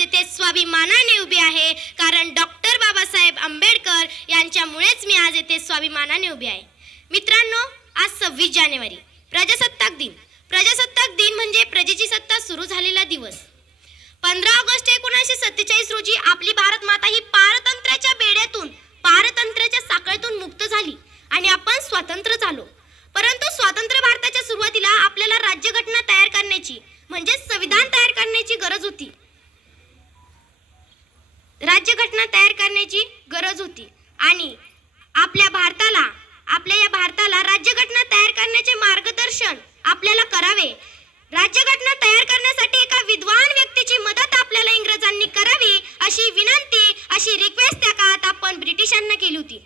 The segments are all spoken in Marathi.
आज येथे स्वाभिमानाने उभी आहे, कारण डॉक्टर बाबासाहेब आंबेडकर यांच्यामुळेच मी आज येथे स्वाभिमानाने उभी आहे. मित्रांनो, आज 26 जानेवारी प्रजासत्ताक दिन. प्रजासत्ताक दिन म्हणजे प्रजेची सत्ता सुरू झालेला दिवस. 15 ऑगस्ट 1947 रोजी आपली भारत माता ही पारतंत्र्याच्या बेड्यातून, पारतंत्र्याच्या साखळीतून मुक्त झाली आणि आपण स्वतंत्र झालो. परंतु स्वतंत्र भारताच्या सुरुवातीला आपल्याला राज्यघटना तयार करण्याची म्हणजे संविधान तयार करण्याची गरज होती. राज्यघटना तयार करण्याची गरज होती आणि आपल्या या भारताला राज्यघटना तयार करण्याचे मार्गदर्शन आपल्याला करावे. राज्यघटना तयार करण्यासाठी एका विद्वान व्यक्तीची मदत आपल्याला इंग्रजांनी करावी अशी विनंती, अशी रिक्वेस्ट त्या काळात आपण ब्रिटिशांना केली होती.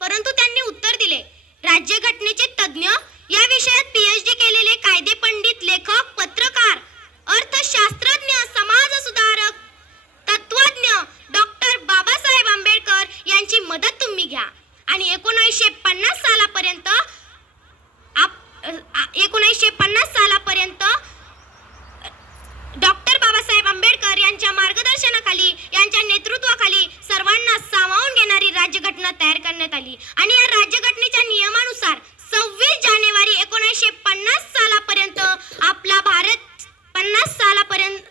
परंतु त्यांनी उत्तर दिले. राज्यघटनेचे तज्ज्ञ, या विषयात PhD केलेले कायदे पंडित, लेखक, पत्रकार, अर्थशास्त्रज्ञ, समाज सुधारक, तत्वज्ञ डॉक्टर बाबासाहेब आंबेडकर यांची मदत तुम्ही घ्या आणि 1950 सालापर्यंत डॉक्टर बाबासाहेब आंबेडकर यांच्या मार्गदर्शनाखाली, यांच्या नेतृत्वाखाली सर्वांना सामावून घेणारी राज्यघटना तयार करण्यात आली आणि या राज्यघटनेच्या नियमानुसार 26 जानेवारी 1950 सालापर्यंत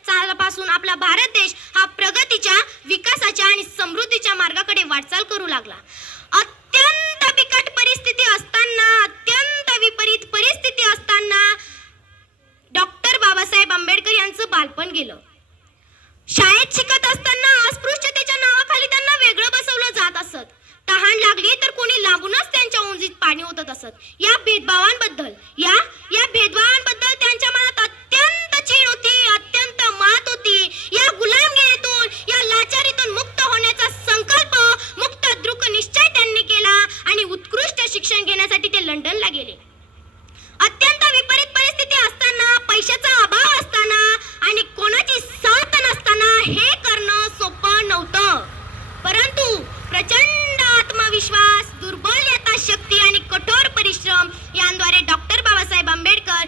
सालापासून आपला भारत देश हा प्रगतीच्या, विकासाच्या आणि समृद्धीच्या मार्गाकडे वाटचाल करू लागला. अत्यंत बिकट परिस्थिती असताना, अत्यंत विपरीत परिस्थिती असताना डॉक्टर बाबासाहेब आंबेडकर यांचं बालपण गेलं. शाळेत शिकत असताना अस्पृश्यतेच्या नावाखाली त्यांना वेगळं बसवलं जात असत. तहान लागली तर कोणी लागूनच त्यांच्या उंचीत पाणी ओतत असत. या भेदभावांबद्दल त्यांच्या मनात अत्यंत चीड होती, अत्यंत मात होती. या गुलामगिरीतून, या लाचारीतून मुक्त होण्याचा संकल्प, मुक्त दृढ निश्चय त्यांनी केला आणि उत्कृष्ट शिक्षण घेण्यासाठी ते लंडनला गेले. अत्यंत विपरीत परिस्थिती असताना, पैशाचा अभाव असताना आणि कोणाची साथ नसताना हे करणं सोपं नव्हतं. परंतु प्रचंड आत्मविश्वास, दुर्बल यथाशक्ती आणि कठोर परिश्रम यांद्वारे डॉक्टर बाबासाहेब आंबेडकर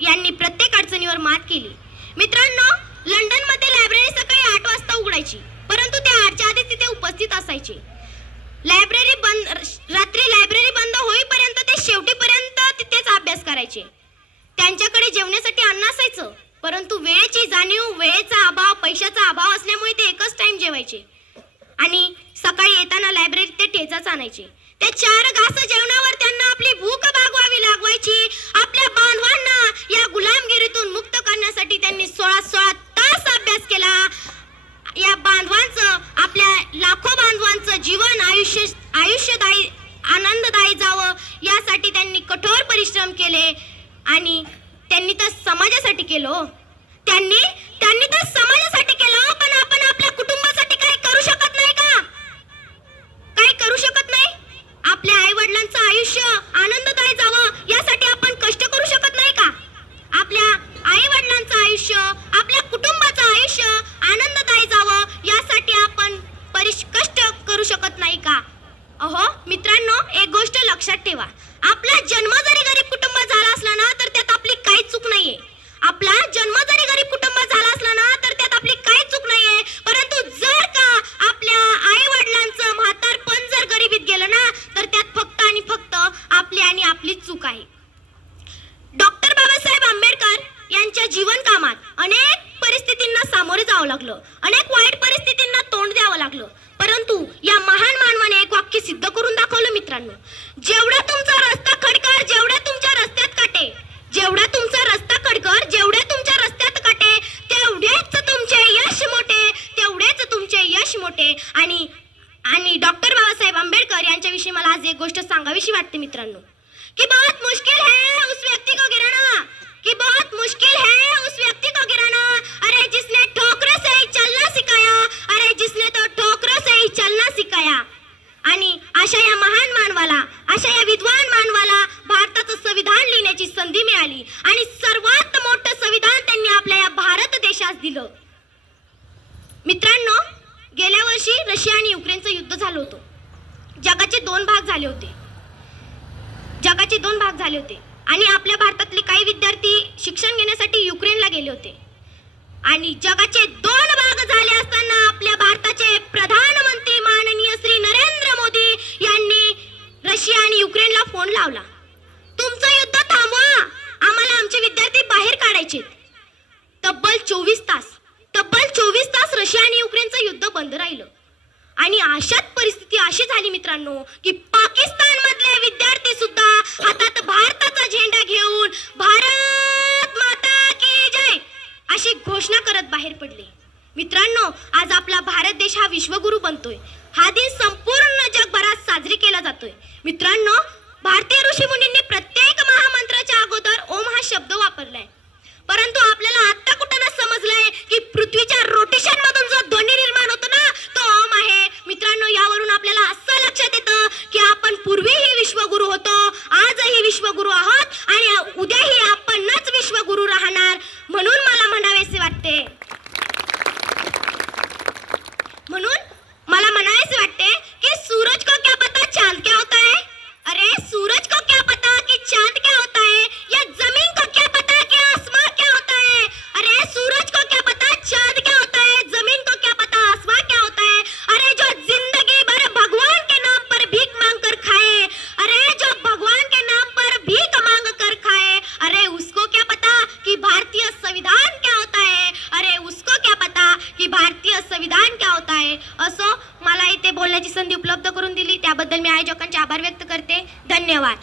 यांनी प्रत्येक अडचणीवर मात केली. मित्रांनो, लंडनमध्ये लायब्ररी सकाळी 8 वाजता उघडायची, परंतु ते 8च्या आधी तिथे उपस्थित असायचे. रात्री लायब्ररी बंद होईपर्यंत ते शेवटीपर्यंत तिथेच अभ्यास करायचे. त्यांच्याकडे जेवण्यासाठी अन्न असायचं, परंतु वेळेची जाणीव, वेळेचा अभाव, पैशाचा अभाव असल्यामुळे ते एकच टाइम जेवायचे आणि सकाळी येताना लायब्ररीत ते ठेचाच आणायचे. ते 4 घास जेवणावर त्यांना आपली भूक भागवावी लागवायची. आपल्या बांधवांना या गुलामगिरीतून मुक्त करण्यासाठी त्यांनी 16 तास अभ्यास केला. या बांधवांचं, आपल्या लाखो बांधवांचं जीवन आयुष्यदायी, आनंददायी जावं यासाठी त्यांनी कठोर परिश्रम केले आणि त्यांनी तर समाजासाठी केलं. त्यांनी तर समाजासाठी केलं, पण आपण आपल्या कुटुंबासाठी काही करू शकत नाही का? काही करू शकत नाही? आपल्या आई वडिलांचं आयुष्य आनंददायी जावं यासाठी आपण कष्ट करू शकत नाही का? आपल्या आई वडिलांचं आयुष्य, आपल्या कुटुंबाचं आयुष्य आनंददायी जावं यासाठी आपण कष्ट करू शकत नाही का? अहो मित्रांनो, एक गोष्ट लक्षात ठेवा. आपला जन्म जरी गरीब कुटुंबात झाला असला ना, तर त्यात आपली काहीच चूक नाहीये. आपला जन्म जरी गरीब कुटुंबात झाला असला ना, तर त्यात आपली काहीच चूक नाहीये. परंतु जर का आपल्या आई वडिलांचं म्हातारपण जर गरिबीत गेलं ना, तर त्यात फक्त आणि फक्त आपली आणि आपलीच चूक आहे. डॉक्टर बाबासाहेब आंबेडकर यांच्या जीवन कामात अनेक परिस्थितींना सामोरे जावं लागलं, अनेक वाईट परिस्थितींना तोंड द्यावं लागलं. परंतु या महान मानवाने एक वाक्य सिद्ध करून दाखवलं. मित्रांनो, जेवढा तुमचा रस्ता खडकर, जेवढ्या तुमच्या रस्त्यात काटे, जेवढा तुमचा रस्ता खडकर, जेवढ्या तुमच्या रस्त्यात काटे, तेवढेच तुमचे यश मोठे, तेवढेच तुमचे यश मोठे. आणि डॉक्टर बाबासाहेब आंबेडकर यांच्याविषयी मला आज एक गोष्ट सांगावीशी वाटते मित्रांनो, की बहुत मुश्किल है उस व्यक्ति को गिराना, कि बहुत मुश्किल है उस व्यक्ति को गिराना. अरे जिसने ठोकरों से ही चलना सिखाया, अरे जिसने तो ठोकरों से ही चलना सिखाया. आणि अशा या महान मानवाला, अशा या विद्वान मानवाला भारताचं संविधान लिहिण्याची संधी मिळाली आणि सर्वात मोठं संविधान त्यांनी आपल्या या भारत देशास दिलं. मित्रांनो, गेल्या वर्षी रशिया आणि युक्रेनचं युद्ध झालं होतं. जगाचे 2 भाग झाले होते आणि आपल्या भारतातले काही विद्यार्थी शिक्षण घेण्यासाठी युक्रेनला गेले होते. आणि जगाचे 2 भाग झाले असताना आपल्या भारताचे प्रधानमंत्री माननीय श्री नरेंद्र मोदी यांनी रशिया आणि युक्रेनला फोन लावला. तुमचं युद्ध थांबवा, आम्हाला आमचे विद्यार्थी बाहेर काढायचे. तब्बल 24 तास रशिया आणि युक्रेनचं युद्ध बंद राहिलं. आणि अशाच परिस्थिती अशी झाली मित्रांनो की पाकिस्तान मधले विद्यार्थी सुद्धा हातात भारताचा झेंडा घेऊन भारत माता की जय अशी घोषणा करत बाहेर पडले. मित्रांनो, आज आपला भारत देश हा विश्वगुरू बनतोय. हा दिन संपूर्ण जगभरात साजरी केला जातोय. मित्रांनो, भारतीय ऋषीमुनींनी प्रत्येक महामंत्राच्या अगोदर ओम हा शब्द वापरलाय. परंतु आपल्याला आता कुठं ना समजलंय की पृथ्वीच्या रोटेशन मधून जो ध्वनी निर्माण होतो ना तो ओम आहे. मित्रांनो, यावरून आपल्याला असं लक्षात येतं की आपण पूर्वीही विश्वगुरू होतो, आजही विश्वगुरू आहोत आणि उद्याही आपणच विश्वगुरू राहणार. म्हणून मला म्हणावेसे वाटते कि सूरज को क्या पता चांद क्या होता है. अरे सूरज को क्या पता कि चांद क्या होता है, या जमीन को क्या पता कि आसमान क्या होता है. अरे सूरज को क्या पता चांद क्या होता है, जमीन को क्या पता आसमान क्या होता है. अरे जो जिंदगी भर भगवान के नाम पर भीख मांग कर खाए, अरे जो भगवान के नाम पर भीख मांग कर खाए, अरे उसको क्या पता कि भारतीय संविधान क्या होता है. अरे उसको क्या पता कि भारतीय संविधान क्या होता है. असो मला इथे बोलण्याची संधी उपलब्ध करून दिली त्याबद्दल मी आयोजकांचे आभार व्यक्त करते. धन्यवाद.